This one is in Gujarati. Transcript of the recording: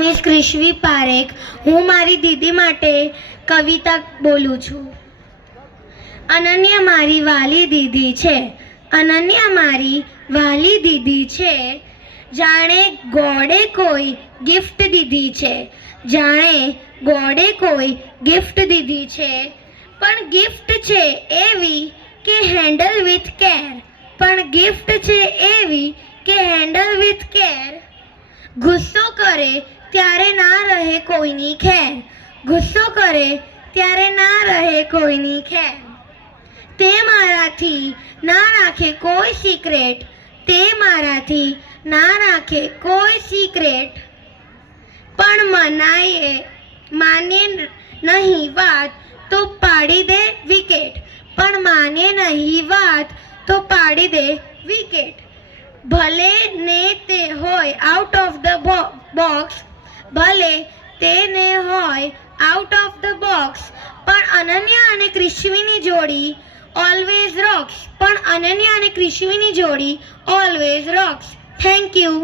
મિસ ક્રિશ્વી પારેખ. હું મારી દીદી માટે કવિતા બોલું છું. અનન્યા મારી વાલી દીદી છે, અનન્યા મારી વાલી દીદી છે. જાણે ગોડે કોઈ ગિફ્ટ દીધી છે, જાણે ગોડે કોઈ ગિફ્ટ દીધી છે. પણ ગિફ્ટ છે એવી કે હેન્ડલ વિથ કેર, પણ ગિફ્ટ છે એવી કે હેન્ડલ વિથ કેર. ગુસ્સો કરે ત્યારે ના રહે કોઈની ખેર, ગુસ્સો કરે ત્યારે ના રહે કોઈની ખેર. તે મારાથી ના રાખે કોઈ સિક્રેટ, તે મારાથી ના રાખે કોઈ સિક્રેટ. પણ માને નહીં વાત તો પાડી દે વિકેટ, પણ માને નહીં વાત તો પાડી દે વિકેટ. ભલે ને તે હોય આઉટ ઓફ ધ બોક્સ, ભલે તેને હોય આઉટ ઓફ ધ બોક્સ, પણ અનન્યા અને ક્રિશ્વીની જોડી ઓલવેઝ રોક્સ, પણ અનન્યા અને ક્રિશ્વીની જોડી ઓલવેઝ રોક્સ. Thank you.